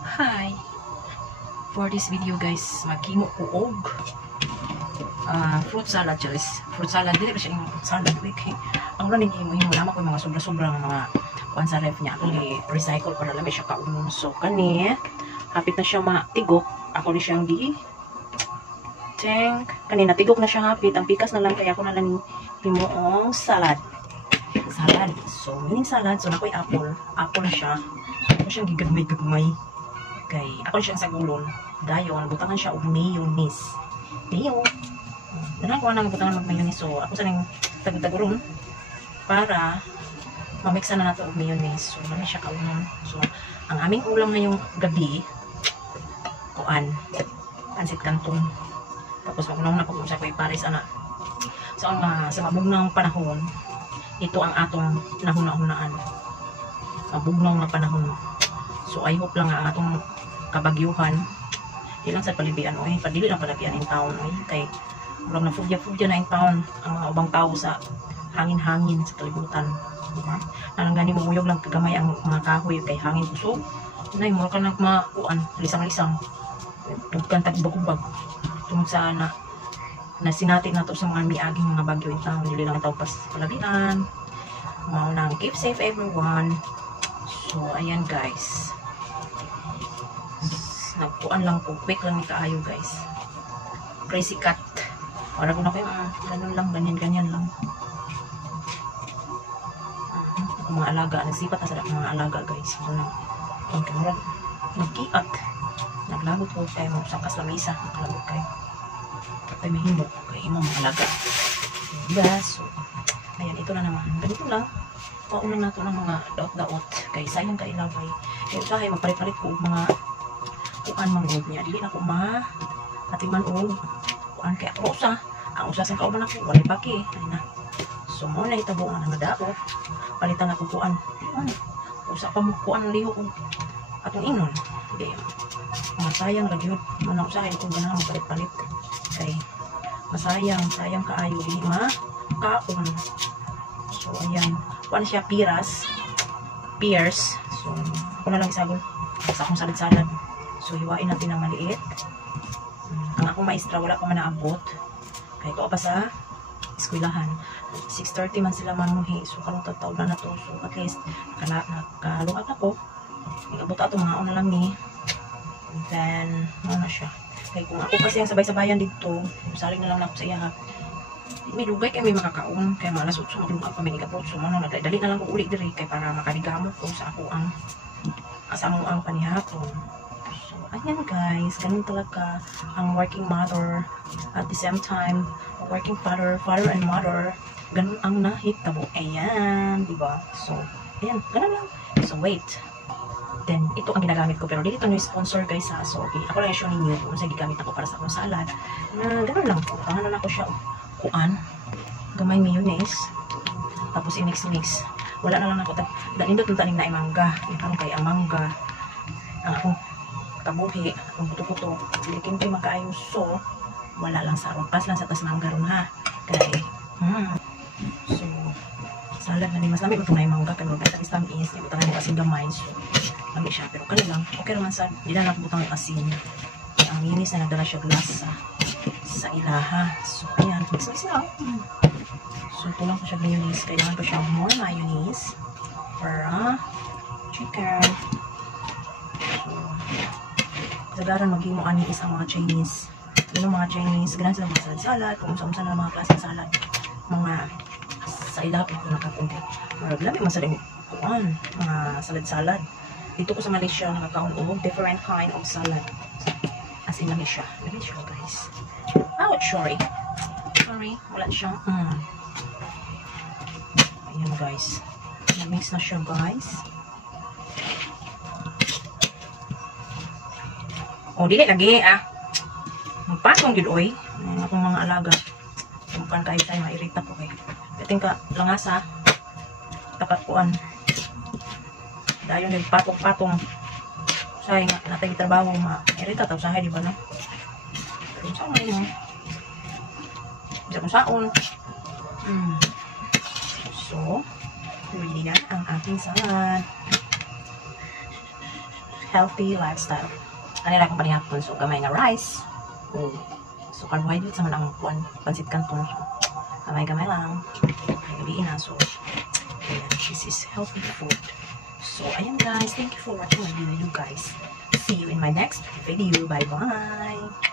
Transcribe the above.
Hi! For this video guys, maghimo ko og fruit salad, guys. Fruit salad, dili ba siya yung fruit salad? Okay. Ang wala ninyo himo naman ko yung mga sobra-sobra mga kuan sa ref niya. Ako recycle para lang siya kaunon. So, kani, hapit na siya matigok. Ako ni siyang kanina tigok na siya hapit. Ang pikas na lang, kaya ako na lang himo ang salad. So, mining salad. So, nakoy apple. Apple na siya. So, ako siyang gigagmay-gagmay. Kay ako siyang sagulon. Dayon, butangan siya og mayonnaise. Danan ko nang butangan og mayonnaise. So, ako sa nang tagtaguron para mamiksa na nato og mayonnaise. So, ano siya kaunon. So, ang aming ulam ngayong gabi, pansit canton. Tapos magunaw na ko sa koy pares ana. So, sa mabugnang panahon, ito ang atong nahuna-hunaan. Mabugnaw na panahon. So, I hope lang ang atong kabagyuhan ilang sa palibian padili lang palabian in town kay murag na fugya na in town ang mga ubang tao sa hangin-hangin sa kalibutan, diba? Nang gani mo uyog lang kagamay ang mga kahoy kay hangin kusog nay mura ka nang makuan lisang-lisang tugkan tagbag-ubag tungod sa na sinati na to sa mga miaging mga bagyo in town, dili lang taw pas palabian. Mao nang keep safe everyone. So ayan guys, nagpuan lang po, quick lang ni kaayo guys. Crazy cut. Wala ko na kayo, ganun lang, ganyan lang. Ang mga alaga, nagsipat na sa mga alaga guys. Ang kamera, nagkiat. Naglagot ko kayo, sangkas na misa, naglagot kayo. Kapag may himok, kayo mga alaga. Diba? So, ayan, ito na naman. Ganito lang. Paunan nato ng mga daot-daot. Kaya sayang ka ilaway. Kaya usahay, magpalit-palit ko mga kuan manggod niya, dili na ko atiman og kuan kay ako usa ang usa sa kauban ako walay paki ay na. So mo na itabo nga nagadaot palitan ako kuan usa pa mo kuan liho og atong inon di masayang ra gyud mo na usahay kung ganahan mo palit-palit kay sayang kaayo dili kaon. So ayan, kuan siya pears. So ako na lang isagol sa akong salad. So, hiwain natin ng maliit. Ang akong maestra, wala pa man naabot. Kaya ito pa sa eskwelahan. 6:30 man sila manuhi. So, kalong tataw na to. So, at least, nakalungag na ko. Nagabot ato mga una lang ni. And then, ano na siya. Kaya kung ako kasi ang sabay-sabayan dito, saling na lang ako sa iya. May lugay kayo may makakaon. Kaya mga lasot, so, maglungag pa may ikapot. So, dali na lang ko ulit diri. Kaya para makaligamot ko sa ako ang asamo ang panihapon. Ayan guys, ganun talaga ang working mother at the same time working father and mother, ganun ang nahitabo. Ayan, diba? So, ayan, ganun lang. So, wait. Then, ito ang ginagamit ko, pero dito yung sponsor guys ha. So, okay, ako lang yung show ninyo kung saan gigamit ako para sa akong salad. Ganun lang po. Tangan na ako siya kuan. Gamay mayonnaise. Tapos, i-mix. Wala na lang ako. Dalindot yung taning na mangga. Yung kaya ang mangga. Ang akong kabuhi, ang buto-buto, dilikin ko yung makaayos. So, wala lang sa pas lang sa tas mangga ron ha. Kaya, so, salad na ni mas lami ko na yung mangga, kaya sa isang is, yung butang yung asin gamay. So, lami siya, pero kaya lang, okay naman sa, di na butang yung asin. Kaya ang linis na nagdala siya glass sa ilaha. So, ayan, so, so, tulang ko siya mayonnaise. Kailangan ko siya more mayonnaise para chicken. Sagaran maghimo ani is ang mga Chinese. Yung mga Chinese, ganun sila mga salad, kung saan na mga klase ng salad. Mga sa ilapit ko nakapunti. Maraglabi masaling kuan, mga salad. Dito ko sa Malaysia, nakakaon og different kind of salad. As in Malaysia. Malaysia guys. Ouch, sorry, wala siya. Ayan guys. Na-mix na siya guys. O, dili lagi, magpatong gid oy. Akong mga alaga. Kumpan kahit tayo, mairita po kayo. Kating ka, langasa. Takat kuan. Dayon, nagpatong-patong. Sahay nga, natay trabaho, mairita tao sahay, di ba no? Pero saan na yun, Bisa kung saon. So, ready na ang ating salad. healthy lifestyle. Kanila akong panihapon, so gamay nga rice. So carbohydrates naman ang pansit canton. Gamay-gamay lang. Ay gabi na, so ayan, this is healthy food. So ayan guys, thank you for watching my video guys. See you in my next video. Bye bye.